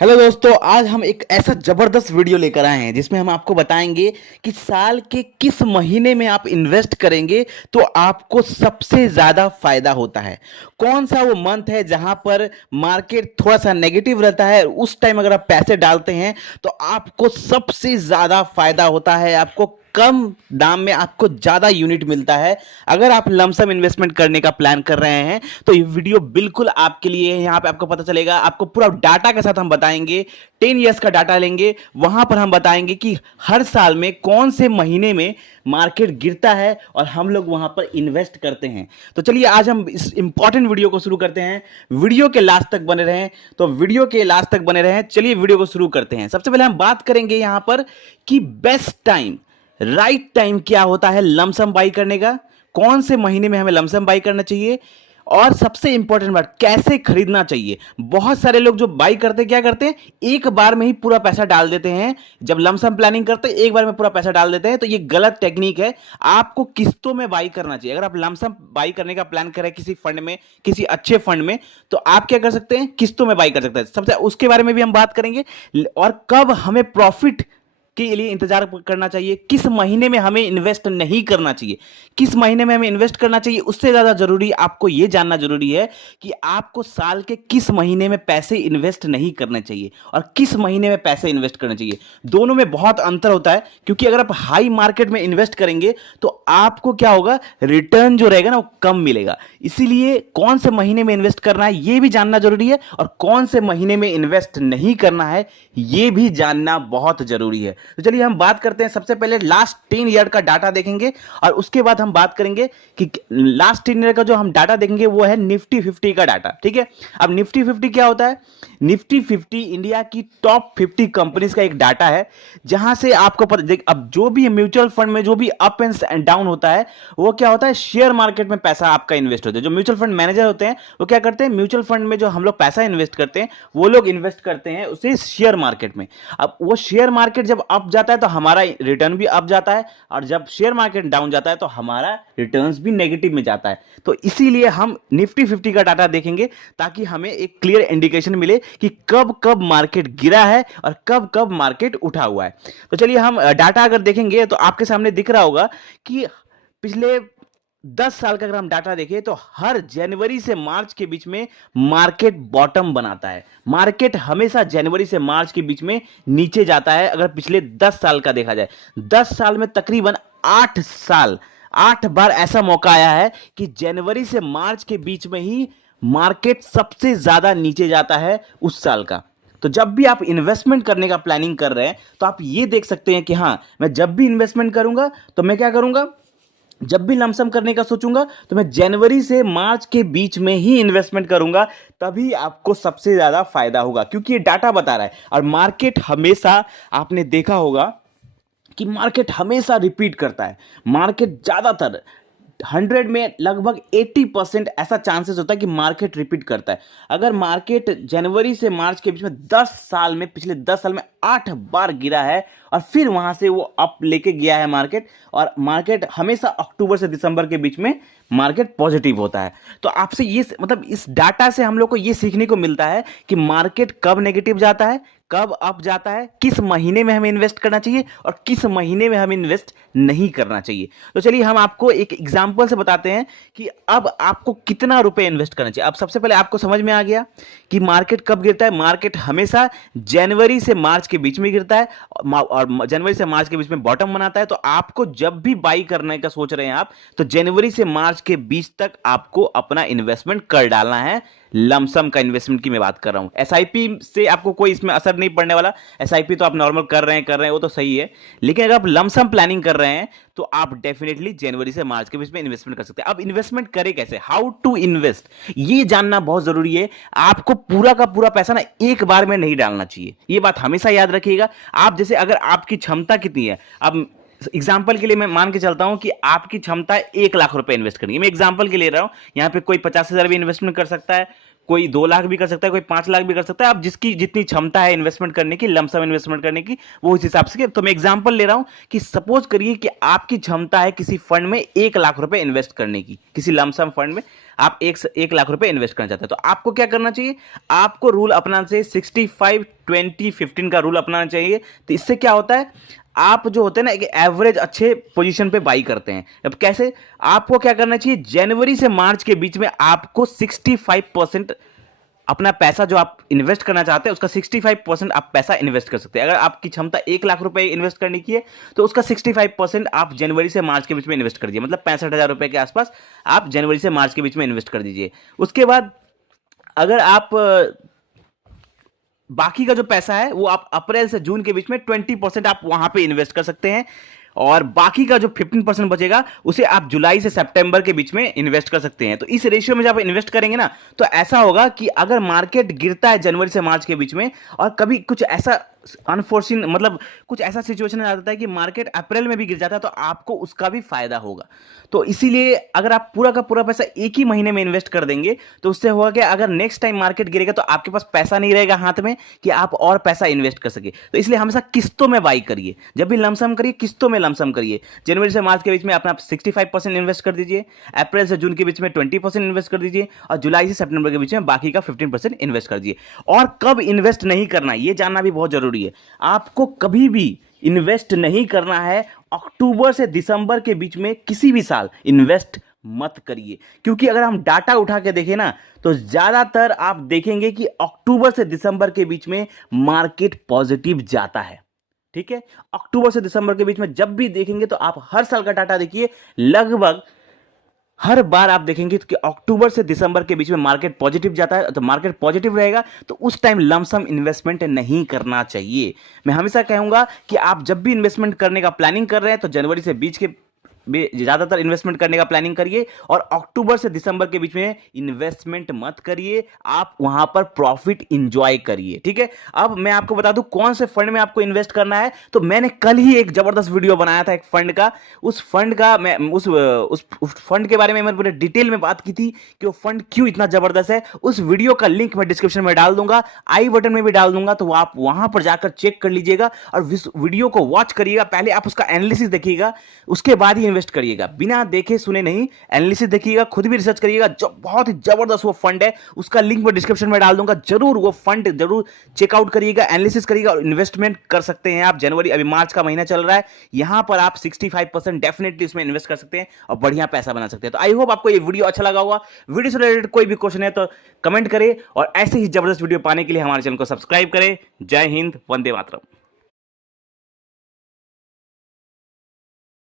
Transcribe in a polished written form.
Hello दोस्तों, आज हम एक ऐसा जबरदस्त वीडियो लेकर आए हैं जिसमें हम आपको बताएंगे कि साल के किस महीने में आप इन्वेस्ट करेंगे तो आपको सबसे ज्यादा फायदा होता है। कौन सा वो मंथ है जहां पर मार्केट थोड़ा सा नेगेटिव रहता है, उस टाइम अगर आप पैसे डालते हैं तो आपको सबसे ज्यादा फायदा होता है, आपको कम दाम में आपको ज्यादा यूनिट मिलता है। अगर आप लमसम इन्वेस्टमेंट करने का प्लान कर रहे हैं तो ये वीडियो बिल्कुल आपके लिए है। यहां पे आपको पता चलेगा, आपको पूरा डाटा के साथ हम बताएंगे। 10 इयर्स का डाटा लेंगे, वहां पर हम बताएंगे कि हर साल में कौन से महीने में मार्केट गिरता है और हम लोग वहां पर इन्वेस्ट करते हैं। तो चलिए आज हम इस इंपॉर्टेंट वीडियो को शुरू करते हैं। वीडियो के लास्ट तक बने रहें, तो वीडियो के लास्ट तक बने रहें। चलिए वीडियो को शुरू करते हैं। सबसे पहले हम बात करेंगे यहां पर कि बेस्ट टाइम, राइट टाइम क्या होता है लमसम बाई करने का, कौन से महीने में हमें लमसम बाई करना चाहिए, और सबसे इंपॉर्टेंट बात कैसे खरीदना चाहिए। बहुत सारे लोग जो बाई करते हैं क्या करते हैं, एक बार में ही पूरा पैसा डाल देते हैं। जब लमसम प्लानिंग करते हैं एक बार में पूरा पैसा डाल देते हैं, तो ये गलत टेक्निक है। आपको किस्तों में बाई करना चाहिए। अगर आप लमसम बाई करने का प्लान करें किसी फंड में, किसी अच्छे फंड में, तो आप क्या कर सकते हैं, किस्तों में बाई कर सकते हैं। सबसे उसके बारे में भी हम बात करेंगे, और कब हमें प्रॉफिट के लिए इंतजार करना चाहिए, किस महीने में हमें इन्वेस्ट नहीं करना चाहिए, किस महीने में हमें इन्वेस्ट करना चाहिए। उससे ज्यादा जरूरी आपको यह जानना जरूरी है कि आपको साल के किस महीने में पैसे इन्वेस्ट नहीं करने चाहिए और किस महीने में पैसे इन्वेस्ट करने चाहिए। दोनों में बहुत अंतर होता है, क्योंकि अगर आप हाई मार्केट में इन्वेस्ट करेंगे तो आपको क्या होगा, रिटर्न जो रहेगा ना वो कम मिलेगा। इसीलिए कौन से महीने में इन्वेस्ट करना है यह भी जानना जरूरी है, और कौन से महीने में इन्वेस्ट नहीं करना है यह भी जानना बहुत जरूरी है। तो चलिए हम बात करते हैं। सबसे पहले लास्ट 10 ईयर का डाटा देखेंगे, और उसके बाद हम बात करेंगे कि लास्ट 10 ईयर का जो हम डाटा देखेंगे वो है निफ्टी 50 का डाटा। ठीक है, अब निफ्टी 50 क्या होता है? निफ्टी 50 इंडिया की टॉप 50 कंपनीज का एक डाटा है, जहां से आपको पता देख, अब जो भी म्यूचुअल फंड में जो भी अप एंड डाउन होता है वो क्या होता है, शेयर मार्केट में पैसा आपका इन्वेस्ट होता है। जो म्यूचुअल फंड मैनेजर होते हैं वो क्या करते हैं, म्यूचुअल फंड में जो हम लोग पैसा इन्वेस्ट करते हैं वो लोग इन्वेस्ट करते हैं उसे शेयर मार्केट में। अब वो शेयर मार्केट जब अप जाता है तो हमारा रिटर्न भी अप जाता है, और जब शेयर मार्केट डाउन जाता है तो हमारा रिटर्न्स भी नेगेटिव में जाता है। तो इसीलिए हम निफ्टी 50 का डाटा देखेंगे ताकि हमें एक क्लियर इंडिकेशन मिले कि कब कब मार्केट गिरा है और कब कब मार्केट उठा हुआ है। तो चलिए हम डाटा अगर देखेंगे तो आपके सामने दिख रहा होगा कि पिछले 10 साल का अगर हम डाटा देखें तो हर जनवरी से मार्च के बीच में मार्केट बॉटम बनाता है। मार्केट हमेशा जनवरी से मार्च के बीच में नीचे जाता है। अगर पिछले 10 साल का देखा जाए, 10 साल में तकरीबन 8 बार ऐसा मौका आया है कि जनवरी से मार्च के बीच में ही मार्केट सबसे ज्यादा नीचे जाता है उस साल का। तो जब भी आप इन्वेस्टमेंट करने का प्लानिंग कर रहे हैं तो आप ये देख सकते हैं कि हाँ, मैं जब भी इन्वेस्टमेंट करूंगा तो मैं क्या करूंगा, जब भी लमसम करने का सोचूंगा तो मैं जनवरी से मार्च के बीच में ही इन्वेस्टमेंट करूंगा, तभी आपको सबसे ज्यादा फायदा होगा, क्योंकि ये डाटा बता रहा है। और मार्केट हमेशा, आपने देखा होगा कि मार्केट हमेशा रिपीट करता है। मार्केट ज्यादातर 100 में लगभग 80% ऐसा चांसेस होता है कि मार्केट रिपीट करता है। अगर मार्केट जनवरी से मार्च के बीच में 10 साल में, पिछले 10 साल में 8 बार गिरा है और फिर वहां से वो अप लेके गया है मार्केट, और मार्केट हमेशा अक्टूबर से दिसंबर के बीच में मार्केट पॉजिटिव होता है। तो आपसे ये मतलब इस डाटा से हम लोग को ये सीखने को मिलता है कि मार्केट कब नेगेटिव जाता है, कब अप जाता है, किस महीने में हमें इन्वेस्ट करना चाहिए और किस महीने में हमें इन्वेस्ट नहीं करना चाहिए। तो चलिए हम आपको एक एग्जांपल से बताते हैं कि अब आपको कितना रुपए इन्वेस्ट करना चाहिए। अब सबसे पहले आपको समझ में आ गया कि मार्केट कब गिरता है। मार्केट हमेशा जनवरी से मार्च के बीच में गिरता है, और जनवरी से मार्च के बीच में बॉटम बनाता है। तो आपको जब भी बाई करने का सोच रहे हैं आप, तो जनवरी से मार्च के बीच तक आपको अपना इन्वेस्टमेंट कर डालना है। लमसम का इन्वेस्टमेंट की मैं बात कर रहा हूं। एसआईपी से आपको कोई इसमें असर नहीं पड़ने वाला। एसआईपी तो आप नॉर्मल कर रहे हैं वो तो सही है, लेकिन अगर आप लमसम प्लानिंग कर रहे हैं तो आप डेफिनेटली जनवरी से मार्च के बीच में इन्वेस्टमेंट कर सकते हैं। अब इन्वेस्टमेंट करें कैसे, हाउ टू इन्वेस्ट, ये जानना बहुत जरूरी है। आपको पूरा का पूरा पैसा ना एक बार में नहीं डालना चाहिए, ये बात हमेशा याद रखिएगा। आप जैसे, अगर आपकी क्षमता कितनी है, अब एग्जाम्पल के लिए मैं मान के चलता हूं कि आपकी क्षमता 1 लाख रुपए इन्वेस्ट करनी है। मैं एग्जाम्पल के लिए रहा हूं, यहां पे कोई 50,000 भी इन्वेस्टमेंट कर सकता है, कोई 2 लाख भी कर सकता है, कोई 5 लाख भी कर सकता है। आप जिसकी जितनी क्षमता है इन्वेस्टमेंट करने की, लमसम इन्वेस्टमेंट करने की, वो उस हिसाब से। तो मैं एग्जांपल ले रहा हूं कि सपोज करिए कि आपकी क्षमता है किसी फंड में 1 लाख रुपए इन्वेस्ट करने की, किसी लमसम फंड में आप 1 लाख रुपए इन्वेस्ट करना चाहते हैं। तो आपको क्या करना चाहिए, आपको रूल अपनाना चाहिए 65-20-15 का रूल अपनाना चाहिए। तो इससे क्या होता है, आप जो होते हैं ना एक एवरेज अच्छे पोजीशन पे बाई करते हैं। अब कैसे, आपको क्या करना चाहिए, जनवरी से मार्च के बीच में आपको 65% अपना पैसा जो आप इन्वेस्ट करना चाहते हैं उसका 65% आप पैसा इन्वेस्ट कर सकते हैं। अगर आपकी क्षमता 1 लाख रुपए इन्वेस्ट करने की है तो उसका 65% आप जनवरी से मार्च के बीच में इन्वेस्ट कर दीजिए, मतलब 65,000 रुपए के आसपास आप जनवरी से मार्च के बीच में इन्वेस्ट कर दीजिए। उसके बाद अगर आप बाकी का जो पैसा है वो आप अप्रैल से जून के बीच में 20% आप वहां पे इन्वेस्ट कर सकते हैं, और बाकी का जो 15% बचेगा उसे आप जुलाई से सितंबर के बीच में इन्वेस्ट कर सकते हैं। तो इस रेशियो में जब आप इन्वेस्ट करेंगे ना, तो ऐसा होगा कि अगर मार्केट गिरता है जनवरी से मार्च के बीच में, और कभी कुछ ऐसा अनफोर्सिन, मतलब कुछ ऐसा सिचुएशन आ जाता है कि मार्केट अप्रैल में भी गिर जाता है, तो आपको उसका भी फायदा होगा। तो इसीलिए अगर आप पूरा का पूरा पैसा एक ही महीने में इन्वेस्ट कर देंगे तो उससे होगा कि अगर नेक्स्ट टाइम मार्केट गिरेगा तो आपके पास पैसा नहीं रहेगा हाथ में कि आप और पैसा इन्वेस्ट कर सके। तो इसलिए हमेशा किस्तों में बाई करिए, जब भी लमसम करिए किस्तों में लमसम करिए। जनवरी से मार्च के बीच में अपना 65% इन्वेस्ट कर दीजिए, अप्रैल से जून के बीच में 20% इन्वेस्ट कर दीजिए, और जुलाई से सितंबर के बीच में बाकी का 15% इन्वेस्ट कर दीजिए। और कब इन्वेस्ट नहीं करना ये जानना भी बहुत जरूरी है। आपको कभी भी इन्वेस्ट नहीं करना है अक्टूबर से दिसंबर के बीच में, किसी भी साल इन्वेस्ट मत करिए। क्योंकि अगर हम डाटा उठा के देखें ना, तो ज्यादातर आप देखेंगे कि अक्टूबर से दिसंबर के बीच में मार्केट पॉजिटिव जाता है। ठीक है, अक्टूबर से दिसंबर के बीच में जब भी देखेंगे तो आप हर साल का डाटा देखिए, लगभग हर बार आप देखेंगे कि अक्टूबर से दिसंबर के बीच में मार्केट पॉजिटिव जाता है। तो मार्केट पॉजिटिव रहेगा तो उस टाइम लमसम इन्वेस्टमेंट नहीं करना चाहिए। मैं हमेशा कहूंगा कि आप जब भी इन्वेस्टमेंट करने का प्लानिंग कर रहे हैं तो जनवरी से बीच के ज्यादातर इन्वेस्टमेंट करने का प्लानिंग करिए, और अक्टूबर से दिसंबर के बीच में इन्वेस्टमेंट मत करिए। आप वहां पर प्रॉफिट इंजॉय करिए। ठीक है, अब मैं आपको बता दूं कौन से फंड में आपको इन्वेस्ट करना है। तो मैंने कल ही एक जबरदस्त वीडियो बनाया था एक फंड का। उस फंड का मैं उस फंड के बारे में मैंने पूरे डिटेल में बात की थी कि वो फंड क्यों इतना जबरदस्त है। उस वीडियो का लिंक मैं डिस्क्रिप्शन में डाल दूंगा, आई बटन में भी डाल दूंगा, तो आप वहां पर जाकर चेक कर लीजिएगा और वीडियो को वॉच करिएगा। पहले आप उसका एनालिसिस देखिएगा, उसके बाद ही इन्वेस्ट करिएगा, बिना देखे सुने नहीं। एनालिसिस देखिएगा, खुद भी रिसर्च करिएगा। जो बहुत ही जबरदस्त वो फंड है, उसका लिंक मैं डिस्क्रिप्शन में डाल दूंगा। जरूर वो फंड जरूर चेकआउट करिएगा, एनालिसिस करिएगा और इन्वेस्टमेंट कर सकते हैं आप। जनवरी, अभी मार्च का महीना चल रहा है, यहां पर आप 65% डेफिनेटली इसमें इन्वेस्ट कर सकते हैं और बढ़िया पैसा बना सकते हैं। तो आई होप आपको ये वीडियो अच्छा लगा होगा। वीडियो से रिलेटेड कोई भी क्वेश्चन है तो कमेंट करें, और ऐसे ही जबरदस्त वीडियो पाने के लिए हमारे चैनल को सब्सक्राइब करें। जय हिंद, वंदे मातरम।